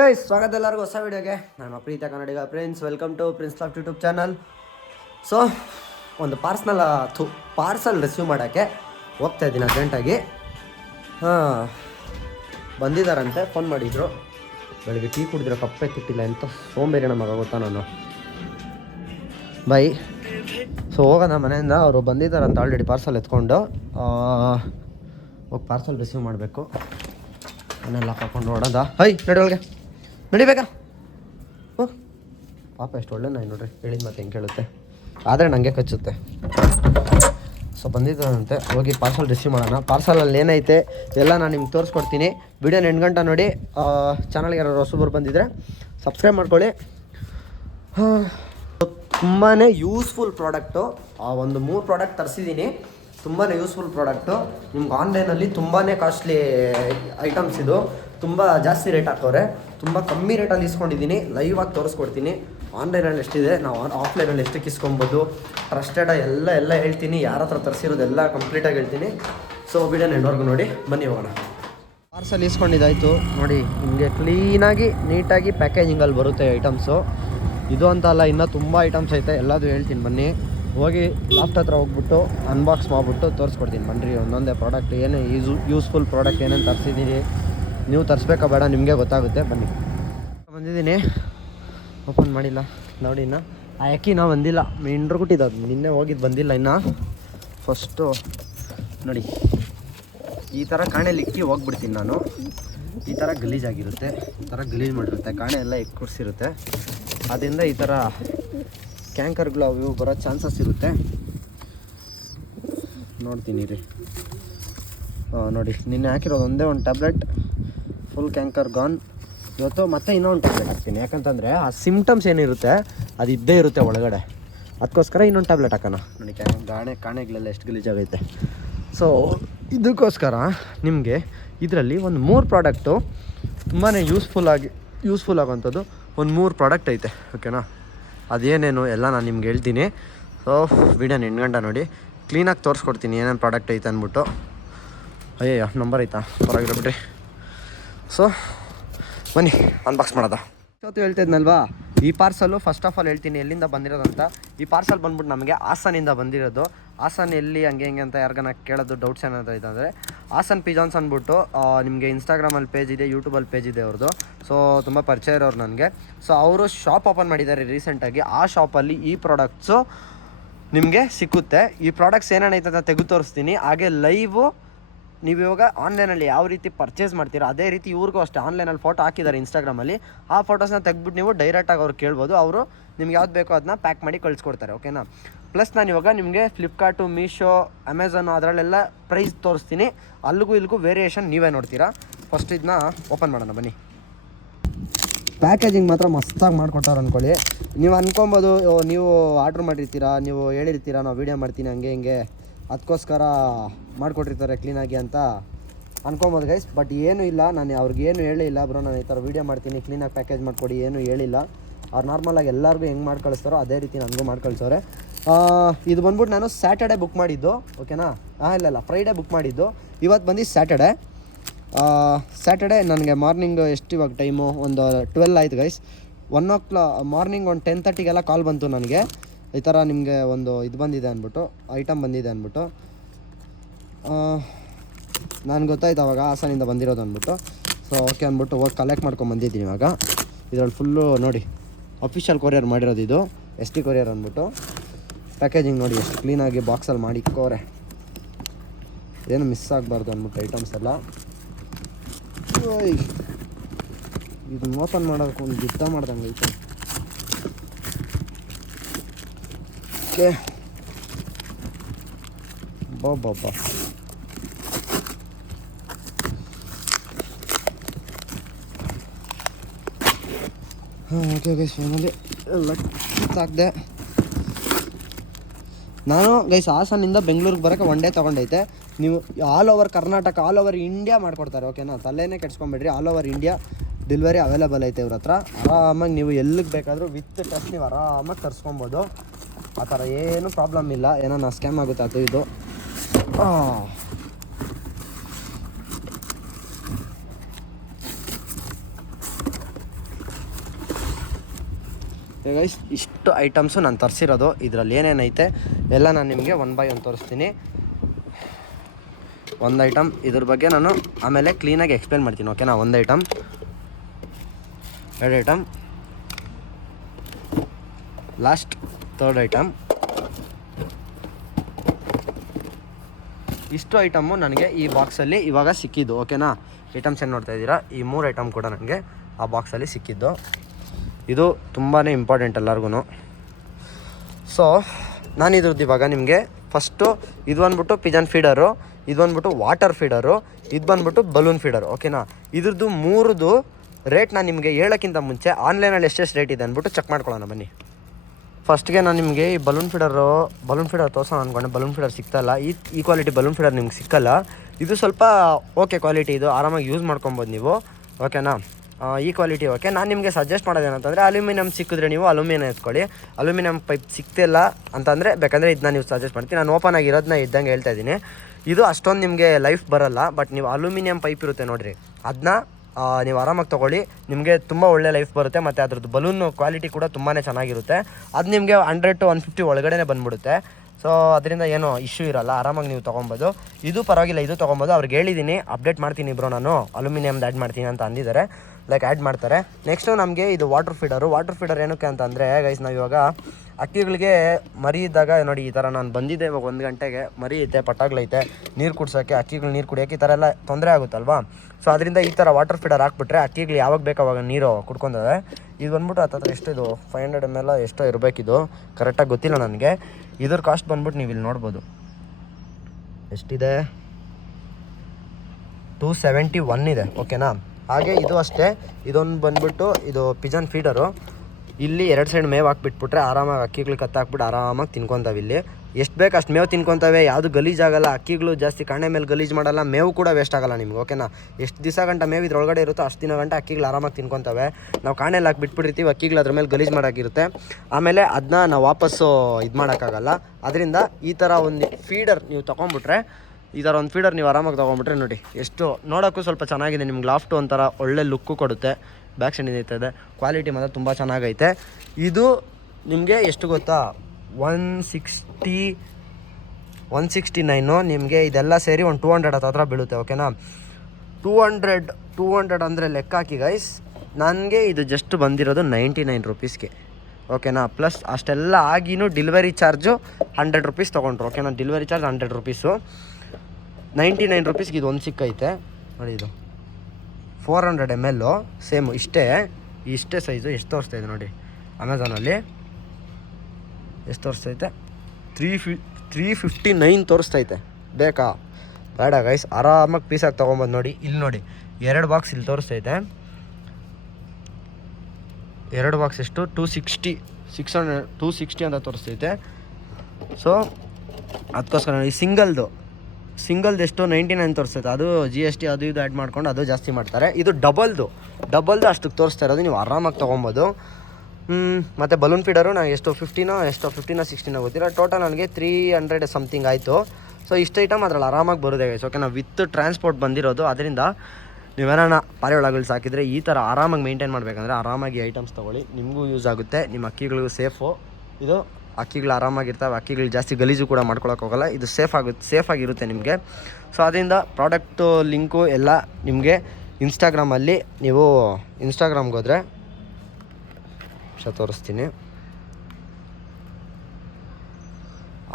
ಸ್ವಾಗತ ಎಲ್ಲರಿಗೂ ಹೊಸ ವಿಡಿಯೋಗೆ. ನಮ್ಮ ಪ್ರೀತಿಯ ಕನ್ನಡಿಗ friends, welcome to Prince Loft YouTube channel. So ಒಂದು ಪಾರ್ಸಲ್ ರಿಸೀವ್ ಮಾಡೋಕ್ಕೆ ಹೋಗ್ತಾ ಇದ್ದೀನಿ ಅರ್ಜೆಂಟಾಗಿ. ಬಂದಿದ್ದಾರಂತೆ, ಫೋನ್ ಮಾಡಿದರು. ಬೆಳಗ್ಗೆ ಟೀ ಕುಡಿದಿರೋ ಕಪ್ಪೆ ತಿಟ್ಟಿಲ್ಲ ಅಂತ ಸೋಂಬೇರಿನ ಮಗ ಗೊತ್ತಾ ನಾನು. ಬೈ. ಸೊ ಹೋಗೋಣ ಮನೆಯಿಂದ. ಅವರು ಬಂದಿದ್ದಾರಂತ ಆಲ್ರೆಡಿ ಪಾರ್ಸಲ್ ಎತ್ಕೊಂಡು. ಹೋಗಿ ಪಾರ್ಸಲ್ ರಿಸೀವ್ ಮಾಡಬೇಕು. ಮನೆಯೆಲ್ಲ ಕರ್ಕೊಂಡು ಹೊಡೋದ. ನಡಿ ಒಳಗೆ ನಡಿಬೇಕಾ? ಪಾಪ ಎಷ್ಟು ಒಳ್ಳೆ ನಾಯಿ ನೋಡ್ರಿ, ಹೇಳಿದ ಮತ್ತೆ ಹೆಂಗೆ ಕೇಳುತ್ತೆ, ಆದರೆ ನನಗೆ ಕಚ್ಚುತ್ತೆ. ಸೊ ಬಂದಿದ್ದಾನಂತೆ, ಹೋಗಿ ಪಾರ್ಸಲ್ ರಿಸೀವ್ ಮಾಡೋಣ. ಪಾರ್ಸಲಲ್ಲಿ ಏನೈತೆ ಎಲ್ಲ ನಾನು ನಿಮ್ಗೆ ತೋರಿಸ್ಕೊಡ್ತೀನಿ. ವಿಡಿಯೋನ 8 ಗಂಟೆ ನೋಡಿ. ಚಾನಲ್ಗೆ ಯಾರು ಹೊಸಬರು ಬಂದಿದ್ದರೆ ಸಬ್ಸ್ಕ್ರೈಬ್ ಮಾಡ್ಕೊಳ್ಳಿ. ತುಂಬಾ ಯೂಸ್ಫುಲ್ ಪ್ರಾಡಕ್ಟು. ಒಂದು 3 ಪ್ರಾಡಕ್ಟ್ ತರಿಸಿದ್ದೀನಿ. ತುಂಬಾ ಯೂಸ್ಫುಲ್ ಪ್ರಾಡಕ್ಟು. ನಿಮ್ಗೆ ಆನ್ಲೈನಲ್ಲಿ ತುಂಬಾ ಕಾಸ್ಟ್ಲಿ ಐಟಮ್ಸ್ ಇದು. ತುಂಬ ಜಾಸ್ತಿ ರೇಟ್ ಹಾಕೋರೆ. ತುಂಬ ಕಮ್ಮಿ ರೇಟಲ್ಲಿ ಇಸ್ಕೊಂಡಿದ್ದೀನಿ. ಲೈವಾಗಿ ತೋರಿಸ್ಕೊಡ್ತೀನಿ ಆನ್ಲೈನಲ್ಲಿ ಎಷ್ಟಿದೆ, ನಾವು ಆಫ್ಲೈನಲ್ಲಿ ಎಷ್ಟಕ್ಕೆ ಇಸ್ಕೊಬೋದು, ಟ್ರಸ್ಟೆಡ್ ಎಲ್ಲ ಹೇಳ್ತೀನಿ. ಯಾರ ಹತ್ರ ತರಿಸಿರೋದೆಲ್ಲ ಕಂಪ್ಲೀಟಾಗಿ ಹೇಳ್ತೀನಿ. ಸೊ ವಿಡಿಯೋನ ಎಂಡ್ವರೆಗೂ ನೋಡಿ. ಬನ್ನಿ ಹೋಗೋಣ. ಪಾರ್ಸಲ್ ಇಸ್ಕೊಂಡಿದ್ದಾಯಿತು ನೋಡಿ. ನಿಮಗೆ ಕ್ಲೀನಾಗಿ ನೀಟಾಗಿ ಪ್ಯಾಕೇಜಿಂಗಲ್ಲಿ ಬರುತ್ತೆ ಐಟಮ್ಸು. ಇದು ಅಂತ ಅಲ್ಲ, ಇನ್ನೂ ತುಂಬ ಐಟಮ್ಸ್ ಐತೆ, ಎಲ್ಲದೂ ಹೇಳ್ತೀನಿ ಬನ್ನಿ. ಹೋಗಿ ಲಾಫ್ಟ್ ಹತ್ರ ಹೋಗ್ಬಿಟ್ಟು ಅನ್ಬಾಕ್ಸ್ ಮಾಡಿಬಿಟ್ಟು ತೋರಿಸ್ಕೊಡ್ತೀನಿ ಬನ್ನಿರಿ. ಒಂದೊಂದೇ ಪ್ರಾಡಕ್ಟ್ ಏನೇ ಯೂಸ್ಫುಲ್ ಪ್ರಾಡಕ್ಟ್ ಏನೇನು ತರಿಸಿದ್ದೀರಿ, ನೀವು ತರಿಸ್ಬೇಕಾ ಬೇಡ ನಿಮಗೆ ಗೊತ್ತಾಗುತ್ತೆ. ಬನ್ನಿ. ಬಂದಿದ್ದೀನಿ, ಓಪನ್ ಮಾಡಿಲ್ಲ ನೋಡಿ. ಇನ್ನು ಆ ಅಕ್ಕಿನ ಬಂದಿಲ್ಲ, ಮೆಂಡ್ರುಗುಟ್ಟಿದ್ದು ಅದು ನಿನ್ನೆ ಹೋಗಿದ್ದು ಬಂದಿಲ್ಲ ಇನ್ನು. ಫಸ್ಟು ನೋಡಿ, ಈ ಥರ ಕಾಣೆಯಲ್ಲಿ ಇಕ್ಕಿ ಹೋಗ್ಬಿಡ್ತೀನಿ ನಾನು. ಈ ಥರ ಗಲೀಜಾಗಿರುತ್ತೆ, ಈ ಥರ ಗಲೀಜು ಮಾಡಿರುತ್ತೆ, ಕಾಣೆ ಎಲ್ಲ ಇಕ್ಕಿಸಿರುತ್ತೆ. ಅದರಿಂದ ಈ ಥರ ಕ್ಯಾಂಕರ್ಗಳು ಅವು ಬರೋ ಚಾನ್ಸಸ್ ಇರುತ್ತೆ. ನೋಡ್ತೀನಿ ರೀ. ನೋಡಿ, ನಿನ್ನೆ ಹಾಕಿರೋದು ಒಂದೇ ಒಂದು ಟ್ಯಾಬ್ಲೆಟ್, ಫುಲ್ ಕ್ಯಾಂಕರ್ ಗಾನ್. ಇವತ್ತು ಮತ್ತೆ ಇನ್ನೊಂದು ಟ್ಯಾಬ್ಲೆಟ್ ಹಾಕ್ತೀನಿ. ಯಾಕಂತಂದರೆ ಆ ಸಿಮ್ಟಮ್ಸ್ ಏನಿರುತ್ತೆ ಅದು ಇದ್ದೇ ಇರುತ್ತೆ ಒಳಗಡೆ. ಅದಕ್ಕೋಸ್ಕರ ಇನ್ನೊಂದು ಟ್ಯಾಬ್ಲೆಟ್ ಹಾಕೋಣ. ನೋಡಿ, ಕಾಣೆಗಳೆಲ್ಲ ಎಷ್ಟು ಗಲೀಜಾಗೈತೆ. ಸೊ ಇದಕ್ಕೋಸ್ಕರ ನಿಮಗೆ ಇದರಲ್ಲಿ ಒಂದು 3 ಪ್ರಾಡಕ್ಟು ತುಂಬಾ ಯೂಸ್ಫುಲ್ ಆಗೋವಂಥದ್ದು ಒಂದು 3 ಪ್ರಾಡಕ್ಟ್ ಐತೆ. ಓಕೆನಾ? ಅದೇನೇನು ಎಲ್ಲ ನಾನು ನಿಮ್ಗೆ ಹೇಳ್ತೀನಿ. ಸೊ ವಿಡಿಯೋನ 8 ಗಂಟೆ ನೋಡಿ. ಕ್ಲೀನಾಗಿ ತೋರಿಸ್ಕೊಡ್ತೀನಿ ಏನೇನು ಪ್ರಾಡಕ್ಟ್ ಐತೆ ಅಂದ್ಬಿಟ್ಟು. ಅಯ್ಯಯ್ಯ, ನಂಬರ್ ಐತಾ ಹೊರಗಿರ್ಬಿಟ್ರಿ. ಸೊ ಬನ್ನಿ ಅನ್ಬಾಕ್ಸ್ ಮಾಡೋದ. ಇವತ್ತು ಹೇಳ್ತಿದ್ನಲ್ವಾ, ಈ ಪಾರ್ಸಲು ಫಸ್ಟ್ ಆಫ್ ಆಲ್ ಹೇಳ್ತೀನಿ ಎಲ್ಲಿಂದ ಬಂದಿರೋದಂತ. ಈ ಪಾರ್ಸಲ್ ಬಂದ್ಬಿಟ್ಟು ನಮಗೆ ಹಾಸನಿಂದ ಬಂದಿರೋದು. ಹಾಸನ್ ಎಲ್ಲಿ ಹಂಗೆ ಅಂತ ಯಾರಿಗಾನ ಕೇಳೋದು ಡೌಟ್ಸ್ ಏನಾದರೂ ಇದಂದರೆ, ಹಾಸನ್ ಪಿಜಾನ್ಸ್ ಅಂದ್ಬಿಟ್ಟು ನಿಮಗೆ ಇನ್ಸ್ಟಾಗ್ರಾಮಲ್ಲಿ ಪೇಜ್ ಇದೆ, ಯೂಟ್ಯೂಬಲ್ಲಿ ಪೇಜ್ ಇದೆ ಅವ್ರದ್ದು. ಸೊ ತುಂಬ ಪರಿಚಯ ಇರೋರು ನನಗೆ. ಸೊ ಅವರು ಶಾಪ್ ಓಪನ್ ಮಾಡಿದ್ದಾರೆ ರೀಸೆಂಟಾಗಿ. ಆ ಶಾಪಲ್ಲಿ ಈ ಪ್ರಾಡಕ್ಟ್ಸು ನಿಮಗೆ ಸಿಕ್ಕುತ್ತೆ. ಈ ಪ್ರಾಡಕ್ಟ್ಸ್ ಏನೇನೈತೆ ಅಂತ ತೆಗೆದು ತೋರಿಸ್ತೀನಿ. ಹಾಗೆ ಲೈವು ನೀವು ಇವಾಗ ಆನ್ಲೈನಲ್ಲಿ ಯಾವ ರೀತಿ ಪರ್ಚೇಸ್ ಮಾಡ್ತೀರೋ ಅದೇ ರೀತಿ ಇವ್ರಿಗೂ ಅಷ್ಟೇ ಆನ್ಲೈನಲ್ಲಿ ಫೋಟೋ ಹಾಕಿದ್ದಾರೆ ಇನ್ಸ್ಟಾಗ್ರಾಮಲ್ಲಿ. ಆ ಫೋಟೋಸ್ನ ತೆಗೆದ್ಬಿಟ್ಟು ನೀವು ಡೈರೆಕ್ಟಾಗಿ ಅವ್ರು ಕೇಳ್ಬೋದು. ಅವರು ನಿಮ್ಗೆ ಯಾವ್ದು ಬೇಕೋ ಅದನ್ನ ಪ್ಯಾಕ್ ಮಾಡಿ ಕಳಿಸ್ಕೊಡ್ತಾರೆ. ಓಕೆನಾ? ಪ್ಲಸ್ ನಾನು ಇವಾಗ ನಿಮಗೆ ಫ್ಲಿಪ್ಕಾರ್ಟು, ಮೀಶೋ, ಅಮೆಝಾನು ಅದರಲ್ಲೆಲ್ಲ ಪ್ರೈಸ್ ತೋರಿಸ್ತೀನಿ. ಅಲ್ಲಿಗೂ ಇಲ್ಲಿಗೂ ವೇರಿಯೇಷನ್ ನೀವೇ ನೋಡ್ತೀರಾ. ಫಸ್ಟ್ ಇದನ್ನ ಓಪನ್ ಮಾಡೋಣ ಬನ್ನಿ. ಪ್ಯಾಕೇಜಿಂಗ್ ಮಾತ್ರ ಮಸ್ತಾಗಿ ಮಾಡಿಕೊಟ್ಟಾರೆ ಅಂದ್ಕೊಳ್ಳಿ. ನೀವು ಅಂದ್ಕೊಬೋದು ನೀವು ಆರ್ಡ್ರ್ ಮಾಡಿರ್ತೀರಾ, ನೀವು ಹೇಳಿರ್ತೀರಾ ನಾವು ವೀಡಿಯೋ ಮಾಡ್ತೀನಿ ಹಂಗೆ ಹಿಂಗೆ, ಅದಕ್ಕೋಸ್ಕರ ಮಾಡಿಕೊಟ್ಟಿರ್ತಾರೆ ಕ್ಲೀನಾಗಿ ಅಂತ ಅನ್ಕೊಬೋದು ಗೈಸ್. ಬಟ್ ಏನೂ ಇಲ್ಲ, ನಾನು ಅವ್ರಿಗೇನು ಹೇಳಿಲ್ಲ ಬ್ರೋ, ನಾನು ಈ ಥರ ವೀಡಿಯೋ ಮಾಡ್ತೀನಿ ಕ್ಲೀನಾಗಿ ಪ್ಯಾಕೇಜ್ ಮಾಡಿಕೊಡಿ, ಏನೂ ಹೇಳಿಲ್ಲ. ಅವ್ರು ನಾರ್ಮಲಾಗಿ ಎಲ್ಲರಿಗೂ ಹೆಂಗೆ ಮಾಡಿ ಕಳಿಸ್ತಾರೋ ಅದೇ ರೀತಿ ನನಗೂ ಮಾಡಿ ಕಳಿಸೋರೆ. ಇದು ಬಂದ್ಬಿಟ್ಟು ನಾನು ಸ್ಯಾಟರ್ಡೆ ಬುಕ್ ಮಾಡಿದ್ದು. ಓಕೆನಾ? ಇಲ್ಲ ಫ್ರೈಡೇ ಬುಕ್ ಮಾಡಿದ್ದು. ಇವತ್ತು ಬಂದು ಸ್ಯಾಟರ್ಡೆ ನನಗೆ ಮಾರ್ನಿಂಗ್ ಎಷ್ಟು ಇವಾಗ ಟೈಮು ಒಂದು 12 ಆಯ್ತು ಗೈಸ್. 1 o'clock ಮಾರ್ನಿಂಗ್ ಒಂದು 10:30ಗೆಲ್ಲ ಕಾಲ್ ಬಂತು ನನಗೆ. ಈ ಥರ ನಿಮಗೆ ಒಂದು ಇದು ಬಂದಿದೆ ಅಂದ್ಬಿಟ್ಟು, ಐಟಮ್ ಬಂದಿದೆ ಅಂದ್ಬಿಟ್ಟು. ನಾನು ಗೊತ್ತಾಯ್ತು ಅವಾಗ ಹಾಸನಿಂದ ಬಂದಿರೋದು ಅಂದ್ಬಿಟ್ಟು. ಸೊ ಓಕೆ ಅಂದ್ಬಿಟ್ಟು ಹೋಗಿ ಕಲೆಕ್ಟ್ ಮಾಡ್ಕೊಂಡು ಬಂದಿದ್ದೀನಿ ಇವಾಗ. ಇದರಲ್ಲಿ ಫುಲ್ಲು ನೋಡಿ ಅಫಿಷಿಯಲ್ ಕೊರಿಯರ್ ಮಾಡಿರೋದು ಇದು, ST ಕೊರಿಯರ್ ಅಂದ್ಬಿಟ್ಟು. ಪ್ಯಾಕೇಜಿಂಗ್ ನೋಡಿ ಎಷ್ಟು ಕ್ಲೀನಾಗಿ ಬಾಕ್ಸಲ್ಲಿ ಮಾಡಿ ಇಕ್ಕೋರೆ, ಏನು ಮಿಸ್ ಆಗಬಾರ್ದು ಅಂದ್ಬಿಟ್ಟು ಐಟಮ್ಸ್ ಎಲ್ಲ. ಇದನ್ನ ಓಪನ್ ಮಾಡೋಕೆ ಒಂದು ಯುದ್ಧ ಮಾಡ್ದಂಗೆ ಐತೆ. ಓಕೆ, ಬಾಬಾ ಓಕೆ ಗೈಸ್, ಫೈನಲಿ ಎಲ್ಲ ಕಿತ್ತಾಕ್ದೆ ನಾನು ಗೈಸ್. ಹಾಸನಿಂದ ಬೆಂಗಳೂರಿಗೆ ಬರೋಕ್ಕೆ 1 day ತೊಗೊಂಡೈತೆ. ನೀವು all over Karnataka, all over India ಮಾಡಿಕೊಡ್ತಾರೆ. ಓಕೆನಾ? ತಲೆನೇ ಕೆಡ್ಸ್ಕೊಂಬಿಡ್ರಿ. All over India delivery available ಐತೆ ಇವ್ರ ಹತ್ರ. ಆರಾಮಾಗಿ ನೀವು ಎಲ್ಲಿಗೆ ಬೇಕಾದರೂ ವಿತ್ ಟೆಸ್ಟ್ ನೀವು ಆರಾಮಾಗಿ ತರಿಸ್ಕೊಬೋದು. ಆ ಥರ ಏನು ಪ್ರಾಬ್ಲಮ್ ಇಲ್ಲ. ಏನೋ ಸ್ಕ್ಯಾಮ್ ಆಗುತ್ತೆ ಅದು ಇದು. ಗೈಸ್ ಇಷ್ಟು ಐಟಮ್ಸು ನಾನು ತರಿಸಿರೋದು. ಇದರಲ್ಲಿ ಏನೇನೈತೆ ಎಲ್ಲ ನಾನು ನಿಮಗೆ 1 by 1 ತೋರಿಸ್ತೀನಿ. ಒಂದು ಐಟಮ್ ಇದ್ರ ಬಗ್ಗೆ ನಾನು ಆಮೇಲೆ ಕ್ಲೀನಾಗಿ ಎಕ್ಸ್ಪ್ಲೇನ್ ಮಾಡ್ತೀನಿ, ಓಕೆನಾ. 1 item, 2 item, last 3rd item. ಇಷ್ಟು ಐಟಮ್ಮು ನನಗೆ ಈ ಬಾಕ್ಸಲ್ಲಿ ಇವಾಗ ಸಿಕ್ಕಿದ್ದು, ಓಕೆನಾ. ಐಟಮ್ಸ್ ಏನು ನೋಡ್ತಾ ಇದ್ದೀರಾ, ಈ 3 ಐಟಮ್ ಕೂಡ ನನಗೆ ಆ ಬಾಕ್ಸಲ್ಲಿ ಸಿಕ್ಕಿದ್ದು. ಇದು ತುಂಬಾ ಇಂಪಾರ್ಟೆಂಟ್ ಎಲ್ಲರಿಗೂ. ಸೊ ನಾನು ಇದ್ರದ್ದು ಇವಾಗ ನಿಮಗೆ ಫಸ್ಟು ಇದು ಬಂದ್ಬಿಟ್ಟು ಪಿಜನ್ ಫೀಡರು, ಇದು ಬಂದ್ಬಿಟ್ಟು ವಾಟರ್ ಫೀಡರು, ಇದು ಬಂದ್ಬಿಟ್ಟು ಬಲೂನ್ ಫೀಡರು, ಓಕೆನಾ. ಇದ್ರದ್ದು 3ದು ರೇಟ್ ನಾನು ನಿಮಗೆ ಹೇಳೋಕ್ಕಿಂತ ಮುಂಚೆ ಆನ್ಲೈನಲ್ಲಿ ಎಷ್ಟೆಷ್ಟು ರೇಟ್ ಇದೆ ಅಂದ್ಬಿಟ್ಟು ಚೆಕ್ ಮಾಡ್ಕೊಳ್ಳೋಣ ಬನ್ನಿ. ಫಸ್ಟ್ಗೆ ನಾನು ನಿಮಗೆ ಈ ಬಲೂನ್ ಫೀಡರ್ ತೋರ್ಸೋಣ ಅಂದ್ಕೊಂಡೆ. ಬಲೂನ್ ಫೀಡರ್ ಸಿಗ್ತಾಯಿಲ್ಲ. ಈ ಕ್ವಾಲಿಟಿ ಬಲೂನ್ ಫೀಡರ್ ನಿಮ್ಗೆ ಸಿಕ್ಕಲ್ಲ. ಇದು ಸ್ವಲ್ಪ ಓಕೆ ಕ್ವಾಲಿಟಿ, ಇದು ಆರಾಮಾಗಿ ಯೂಸ್ ಮಾಡ್ಕೊಬೋದು ನೀವು, ಓಕೆನಾ. ಈ ಕ್ವಾಲಿಟಿ ಓಕೆ. ನಾನು ನಿಮಗೆ ಸಜೆಸ್ಟ್ ಮಾಡೋದೇನಂತಂದರೆ ಅಲ್ಯೂಮಿನಿಯಂ ಸಿಕ್ಕಿದ್ರೆ ನೀವು ಅಲ್ಯೂಮಿನಿಯಂ ಎತ್ಕೊಳ್ಳಿ. ಅಲ್ಯೂಮಿನಿಯಂ ಪೈಪ್ ಸಿಗ್ತಿಲ್ಲ ಅಂತಂದರೆ ಬೇಕಂದರೆ ಇದನ್ನ ನೀವು ಸಜೆಸ್ಟ್ ಮಾಡ್ತೀನಿ. ನಾನು ಓಪನ್ ಆಗಿರೋದನ್ನ ಇದ್ದಂಗೆ ಹೇಳ್ತಾ ಇದ್ದೀನಿ. ಇದು ಅಷ್ಟೊಂದು ನಿಮಗೆ ಲೈಫ್ ಬರೋಲ್ಲ, ಬಟ್ ನೀವು ಅಲ್ಯೂಮಿನಿಯಂ ಪೈಪ್ ಇರುತ್ತೆ ನೋಡಿರಿ, ಅದನ್ನ ನೀವು ಆರಾಮಾಗಿ ತೊಗೊಳ್ಳಿ, ನಿಮಗೆ ತುಂಬ ಒಳ್ಳೆ ಲೈಫ್ ಬರುತ್ತೆ. ಮತ್ತು ಅದ್ರದ್ದು ಬಲೂನ್ ಕ್ವಾಲಿಟಿ ಕೂಡ ತುಂಬಾ ಚೆನ್ನಾಗಿರುತ್ತೆ. ಅದು ನಿಮಗೆ 100 to 150 ಒಳಗಡೆ ಬಂದುಬಿಡುತ್ತೆ. ಸೊ ಅದರಿಂದ ಏನೋ ಇಶ್ಯೂ ಇರೋಲ್ಲ, ಆರಾಮಾಗಿ ನೀವು ತೊಗೊಬೋದು. ಇದು ಪರವಾಗಿಲ್ಲ, ಇದು ತೊಗೊಬೋದು. ಅವ್ರಿಗೆ ಹೇಳಿದ್ದೀನಿ ಅಪ್ಡೇಟ್ ಮಾಡ್ತೀನಿ ಬ್ರೋ, ನಾನು ಅಲ್ಯೂಮಿನಿಯಮ್ದು ಆ್ಯಡ್ ಮಾಡ್ತೀನಿ ಅಂತ ಅಂದಿದ್ದಾರೆ. ಲೈಕ್ ಆ್ಯಡ್ ಮಾಡ್ತಾರೆ. ನೆಕ್ಸ್ಟು ನಮಗೆ ಇದು ವಾಟರ್ ಫೀಡರ್ ಏನಕ್ಕೆ ಅಂತಂದರೆ ಗೈಸ್, ನಾವು ಇವಾಗ ಅಕ್ಕಿಗಳಿಗೆ ಮರಿ ಇದ್ದಾಗ ನೋಡಿ ಈ ಥರ ನಾನು ಬಂದಿದ್ದೆ ಇವಾಗ 1 ಗಂಟೆಗೆ, ಮರಿ ಐತೆ, ಪಟ್ಟಾಗ್ಲೈತೆ, ನೀರು ಕುಡ್ಸೋಕ್ಕೆ, ಅಕ್ಕಿಗಳು ನೀರು ಕುಡಿಯೋಕ್ಕೆ ಈ ಥರ ಎಲ್ಲ ತೊಂದರೆ ಆಗುತ್ತಲ್ವಾ. ಸೊ ಅದರಿಂದ ಈ ಥರ ವಾಟರ್ ಫೀಡರ್ ಹಾಕ್ಬಿಟ್ರೆ ಅಕ್ಕಿಗಳು ಯಾವಾಗ ಬೇಕು ಅವಾಗ ನೀರು ಕುಡ್ಕೊಂತವೆ. ಇದು ಬಂದ್ಬಿಟ್ಟು ಹತ್ತತ್ರ ಎಷ್ಟು ಇದು 500 ml ಎಷ್ಟೋ ಇರಬೇಕಿದು, ಕರೆಕ್ಟಾಗಿ ಗೊತ್ತಿಲ್ಲ ನನಗೆ. ಇದ್ರ ಕಾಸ್ಟ್ ಬಂದ್ಬಿಟ್ಟು ನೀವು ಇಲ್ಲಿ ನೋಡ್ಬೋದು ಎಷ್ಟಿದೆ, 271 ಇದೆ, ಓಕೆನಾ. ಹಾಗೆ ಇದು ಅಷ್ಟೇ, ಇದೊಂದು ಬಂದ್ಬಿಟ್ಟು ಇದು ಪಿಜನ್ ಫೀಡರು. ಇಲ್ಲಿ 2 ಸೈಡ್ ಮೇವು ಹಾಕ್ಬಿಟ್ಬಿಟ್ರೆ ಆರಾಮಾಗಿ ಅಕ್ಕಿಗಳು ಕತ್ತಾಕ್ಬಿಟ್ಟು ಆರಾಮಾಗಿ ತಿನ್ಕೊತಾವೆ. ಇಲ್ಲಿ ಎಷ್ಟು ಬೇಕು ಅಷ್ಟು ಮೇವು ತಿನ್ಕೊತವೆ, ಯಾವುದು ಗಲೀಜಾಗಲ್ಲ. ಅಕ್ಕಿಗಳು ಜಾಸ್ತಿ ಕಣ್ಣೆ ಮೇಲೆ ಗಲೀಜು ಮಾಡಲ್ಲ, ಮೇವು ಕೂಡ ವೇಸ್ಟ್ ಆಗಲ್ಲ ನಿಮ್ಗೆ, ಓಕೆನಾ. ಎಷ್ಟು ದಿವಸ ಗಂಟ ಮೇವು ಇದ್ರೊಳಗಡೆ ಇರುತ್ತೋ ಅಷ್ಟು ದಿನ ಗಂಟ ಅಕ್ಕಿಗಳು ಆರಾಮಾಗಿ ತಿನ್ಕೊತವೆ. ನಾವು ಕಾಣೆಲ್ಲ ಹಾಕಿ ಬಿಟ್ಬಿಟ್ಟಿರ್ತೀವಿ, ಅಕ್ಕಿಗಳು ಅದ್ರ ಮೇಲೆ ಗಲೀಜು ಮಾಡೋಕ್ಕಿರುತ್ತೆ. ಆಮೇಲೆ ಅದನ್ನ ನಾವು ವಾಪಸ್ಸು ಇದು ಮಾಡೋಕ್ಕಾಗಲ್ಲ. ಅದರಿಂದ ಈ ಥರ ಒಂದು ಫೀಡರ್ ನೀವು ತೊಗೊಂಬಿಟ್ರೆ, ಈ ಥರ ಒಂದು ಫೀಡರ್ ನೀವು ಆರಾಮಾಗಿ ತೊಗೊಂಬಿಟ್ರೆ ನೋಡಿ ಎಷ್ಟು ನೋಡೋಕ್ಕೂ ಸ್ವಲ್ಪ ಚೆನ್ನಾಗಿದೆ. ನಿಮ್ಗೆ ಲಾಫ್ಟು ಒಂಥರ ಒಳ್ಳೆ ಲುಕ್ಕು ಕೊಡುತ್ತೆ. ಬ್ಯಾಕ್ ಸೈಡ್ ಇದೆ, ಕ್ವಾಲಿಟಿ ಮಾತ್ರ ತುಂಬ ಚೆನ್ನಾಗೈತೆ. ಇದು ನಿಮಗೆ ಎಷ್ಟು ಗೊತ್ತಾ, 169 ನಿಮಗೆ ಇದೆಲ್ಲ ಸೇರಿ ಒಂದು 200 ಹತ್ರ ಬೀಳುತ್ತೆ, ಓಕೆನಾ. 200 ಅಂದರೆ ಲೆಕ್ಕ ಹಾಕಿ ಗೈಸ್. ನನಗೆ ಇದು ಜಸ್ಟ್ ಬಂದಿರೋದು 99 ರೂಪೀಸ್ಗೆ, ಓಕೆನಾ. ಪ್ಲಸ್ ಅಷ್ಟೆಲ್ಲ ಆಗಿನೂ ಡೆಲಿವರಿ ಚಾರ್ಜು 100 ರೂಪೀಸ್ ತೊಗೊಂಡ್ರು, ಓಕೆನಾ. Delivery charge 100 rupees. 99 ರೂಪೀಸ್ಗೆ ಇದು ಒಂದು ಸಿಕ್ಕೈತೆ ನೋಡಿ. ಇದು 400 ml ಸೇಮು, ಇಷ್ಟೇ ಸೈಜು. ಎಷ್ಟು ತೋರಿಸ್ತಾಯಿದೆ ನೋಡಿ ಅಮೆಝಾನಲ್ಲಿ, ಎಷ್ಟು ತೋರಿಸ್ತೈತೆ, 359 ತೋರಿಸ್ತೈತೆ. ಬೇಕಾ ಬೇಡ ಗೈಸ್, ಆರಾಮಾಗಿ ಪೀಸಾಗಿ ತೊಗೊಬೋದು. ನೋಡಿ ಇಲ್ಲಿ ನೋಡಿ 2 ಬಾಕ್ಸ್ ಇಲ್ಲಿ ತೋರಿಸ್ತೈತೆ. 2 ಬಾಕ್ಸ್ ಎಷ್ಟು 260 ಅಂತ ತೋರಿಸ್ತೈತೆ. ಸೊ ಅದಕ್ಕೋಸ್ಕರ ಈ ಸಿಂಗಲ್ದು ಎಷ್ಟು 99 ತೋರಿಸ್ತೈತೆ. ಅದು GST ಅದು ಇದು ಆ್ಯಡ್ ಮಾಡ್ಕೊಂಡು ಅದು ಜಾಸ್ತಿ ಮಾಡ್ತಾರೆ. ಇದು ಡಬಲ್ದು ಅಷ್ಟಕ್ಕೆ ತೋರಿಸ್ತಾ ಇರೋದು, ನೀವು ಆರಾಮಾಗಿ ತೊಗೊಬೋದು. ಮತ್ತು ಬಲೂನ್ ಫೀಡರು ನಾನು ಎಷ್ಟು 15 16 ಗೊತ್ತಿಲ್ಲ. ಟೋಟಲ್ ನನಗೆ 300 ಸಮಥಿಂಗ್ ಆಯಿತು. ಸೊ ಇಷ್ಟು ಐಟಮ್ ಅದ್ರಲ್ಲಿ ಆರಾಮಾಗಿ ಬರೋದೇ ಗೈಸ್, ಓಕೆ. ನಾವು ವಿತ್ ಟ್ರಾನ್ಸ್ಪೋರ್ಟ್ ಬಂದಿರೋದು. ಅದರಿಂದ ನೀವೇನ ಪಾರಿವಾಳಗಳು ಸಾಕಿದರೆ ಈ ಥರ ಆರಾಮಾಗಿ ಮೇಂಟೈನ್ ಮಾಡಬೇಕಂದ್ರೆ ಆರಾಮಾಗಿ ಐಟಮ್ಸ್ ತೊಗೊಳ್ಳಿ, ನಿಮಗೂ ಯೂಸ್ ಆಗುತ್ತೆ, ನಿಮ್ಮ ಅಕ್ಕಿಗಳಿಗೂ ಸೇಫು. ಇದು ಅಕ್ಕಿಗಳು ಆರಾಮಾಗಿರ್ತವೆ, ಅಕ್ಕಿಗಳು ಜಾಸ್ತಿ ಗಲೀಜು ಕೂಡ ಮಾಡ್ಕೊಳಕ್ಕೆ ಹೋಗಲ್ಲ. ಇದು ಸೇಫಾಗಿರುತ್ತೆ ನಿಮಗೆ. ಸೊ ಅದರಿಂದ ಪ್ರಾಡಕ್ಟು ಲಿಂಕು ಎಲ್ಲ ನಿಮಗೆ ಇನ್ಸ್ಟಾಗ್ರಾಮಲ್ಲಿ, ನೀವು ಇನ್ಸ್ಟಾಗ್ರಾಮ್ಗೆ ಹೋದರೆ ತೋರಿಸ್ತೀನಿ.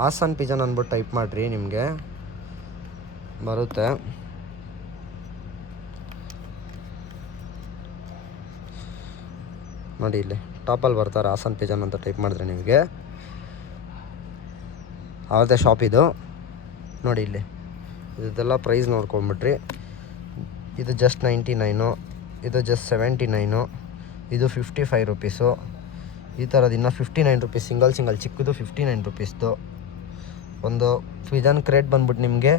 ಆಸನ್ ಪಿಜನ್ ಅಂದ್ಬಿಟ್ಟು ಟೈಪ್ ಮಾಡಿರಿ, ನಿಮಗೆ ಬರುತ್ತೆ. ನೋಡಿ ಇಲ್ಲಿ ಟಾಪಲ್ಲಿ ಬರ್ತಾರೆ ಆಸನ್ ಪಿಜನ್ ಅಂತ ಟೈಪ್ ಮಾಡಿದ್ರೆ ನಿಮಗೆ ಅವ್ರದ್ದೇ ಶಾಪ್ ಇದು. ನೋಡಿ ಇಲ್ಲಿ ಇದೆಲ್ಲ ಪ್ರೈಸ್ ನೋಡ್ಕೊಂಬಿಟ್ರಿ. ಇದು ಜಸ್ಟ್ 99, ಇದು ಜಸ್ಟ್ 79, ಇದು 55 ರೂಪೀಸು. ಈ ಥರದ್ದು ಇನ್ನೂ 59 ರೂಪೀಸ್ ಸಿಂಗಲ್ ಚಿಕ್ಕದು 59 ರೂಪೀಸ್ದು. ಒಂದು ಪಿಜನ್ ಕ್ರೇಟ್ ಬಂದ್ಬಿಟ್ಟು ನಿಮಗೆ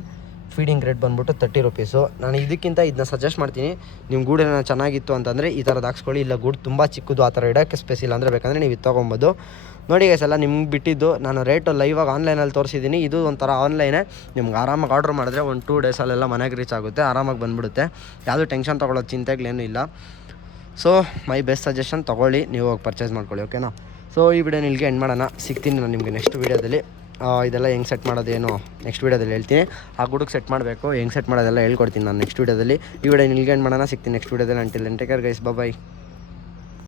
ಫೀಡಿಂಗ್ ಕ್ರೇಟ್ ಬಂದ್ಬಿಟ್ಟು 30 ರೂಪೀಸು. ನಾನು ಇದಕ್ಕಿಂತ ಇದನ್ನ ಸಜೆಸ್ಟ್ ಮಾಡ್ತೀನಿ. ನಿಮ್ಮ ಗೂಡೇನ ಚೆನ್ನಾಗಿತ್ತು ಅಂತಂದರೆ ಈ ಥರದ್ದು ಹಾಕ್ಸ್ಕೊಳ್ಳಿ. ಇಲ್ಲ ಗೂಡು ತುಂಬ ಚಿಕ್ಕದು ಆ ಥರ ಇಡೋಕ್ಕೆ ಸ್ಪೇಸ್ ಇಲ್ಲ ಅಂದರೆ ಬೇಕಂದರೆ ನೀವು ಇದು ತೊಗೊಬೋದು. ನೋಡಿ ಗೈಸ್, ಎಲ್ಲ ನಿಮ್ಗೆ ಬಿಟ್ಟಿದ್ದು. ನಾನು ರೇಟು ಲೈವಾಗಿ ಆನ್ಲೈನಲ್ಲಿ ತೋರಿಸಿದ್ದೀನಿ. ಇದು ಒಂಥರ ಆನ್ಲೈನೇ, ನಿಮ್ಗೆ ಆರಾಮಾಗಿ ಆರ್ಡ್ರ್ ಮಾಡಿದ್ರೆ ಒಂದು 2 ಡೇಸಲ್ಲೆಲ್ಲ ಮನೆಗೆ ರೀಚ್ ಆಗುತ್ತೆ, ಆರಾಮಾಗಿ ಬಂದುಬಿಡುತ್ತೆ. ಯಾವುದೂ ಟೆನ್ಷನ್ ತೊಗೊಳ್ಳೋದು ಚಿಂತೆಗಳೇನೂ ಇಲ್ಲ. ಸೊ ಮೈ ಬೆಸ್ಟ್ ಸಜೆಷನ್ ತೊಗೊಳ್ಳಿ, ನೀವು ಹೋಗಿ ಪರ್ಚೇಸ್ ಮಾಡ್ಕೊಳ್ಳಿ, ಓಕೆನಾ. ಸೊ ಈ ವಿಡಿಯೋನ ಇಲ್ಲಿಗೆ ಎಂಡ್ ಮಾಡೋಣ. ಸಿಗ್ತೀನಿ ನಾನು ನಿಮಗೆ ನೆಕ್ಸ್ಟ್ ವೀಡಿಯೋದಲ್ಲಿ. ಇದೆಲ್ಲ ಹೆಂಗೆ ಸೆಟ್ ಮಾಡೋದೇನು ನೆಕ್ಸ್ಟ್ ವೀಡಿಯೋದಲ್ಲಿ ಹೇಳ್ತೀನಿ. ಆ ಗುಡಕ್ಕೆ ಸೆಟ್ ಮಾಡಬೇಕು, ಹೆಂಗೆ ಸೆಟ್ ಮಾಡೋದೆಲ್ಲ ಹೇಳ್ಕೊಡ್ತೀನಿ ನಾನು ನೆಕ್ಸ್ಟ್ ವೀಡಿಯೋದಲ್ಲಿ. ಈ ವಿಡಿಯೋ ಇಲ್ಲಿಗೆ ಎಂಡ್ ಮಾಡೋಣ. ಸಿಗ್ತೀನಿ ನೆಕ್ಸ್ಟ್ ವೀಡಿಯೋದಲ್ಲಿ. Until then take care guys, ಬಾಯ್.